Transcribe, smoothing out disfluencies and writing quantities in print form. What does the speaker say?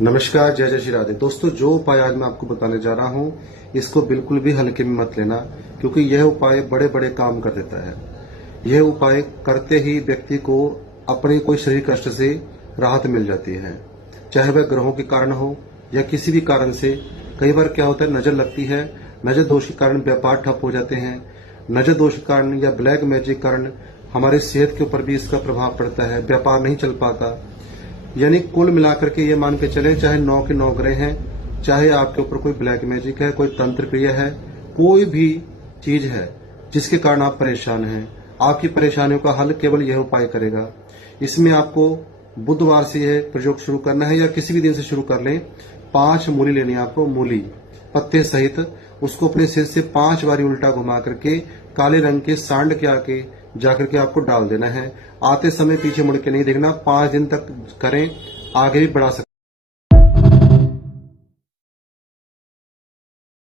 नमस्कार, जय जय श्री राधे। दोस्तों, जो उपाय आज मैं आपको बताने जा रहा हूं, इसको बिल्कुल भी हल्के में मत लेना, क्योंकि यह उपाय बड़े बड़े काम कर देता है। यह उपाय करते ही व्यक्ति को अपने कोई शरीर कष्ट से राहत मिल जाती है, चाहे वह ग्रहों के कारण हो या किसी भी कारण से। कई बार क्या होता है, नजर लगती है, नजर दोष के कारण व्यापार ठप हो जाते हैं। नजर दोष के कारण या ब्लैक मैजिक के कारण हमारी सेहत के ऊपर भी इसका प्रभाव पड़ता है, व्यापार नहीं चल पाता। यानी कुल मिलाकर के ये मान के चले, चाहे 9 के 9 ग्रह हैं, चाहे आपके ऊपर कोई ब्लैक मैजिक है, कोई तंत्र क्रिया है, कोई भी चीज है जिसके कारण आप परेशान हैं, आपकी परेशानियों का हल केवल यह उपाय करेगा। इसमें आपको बुधवार से यह प्रयोग शुरू करना है या किसी भी दिन से शुरू कर लें। 5 मूली लेनी है आपको, मूली पत्ते सहित। उसको अपने सिर से 5 बारी उल्टा घुमा करके काले रंग के सांड के आके जाकर के आपको डाल देना है। आते समय पीछे मुड़ के नहीं देखना। 5 दिन तक करें, आगे भी बढ़ा सकते।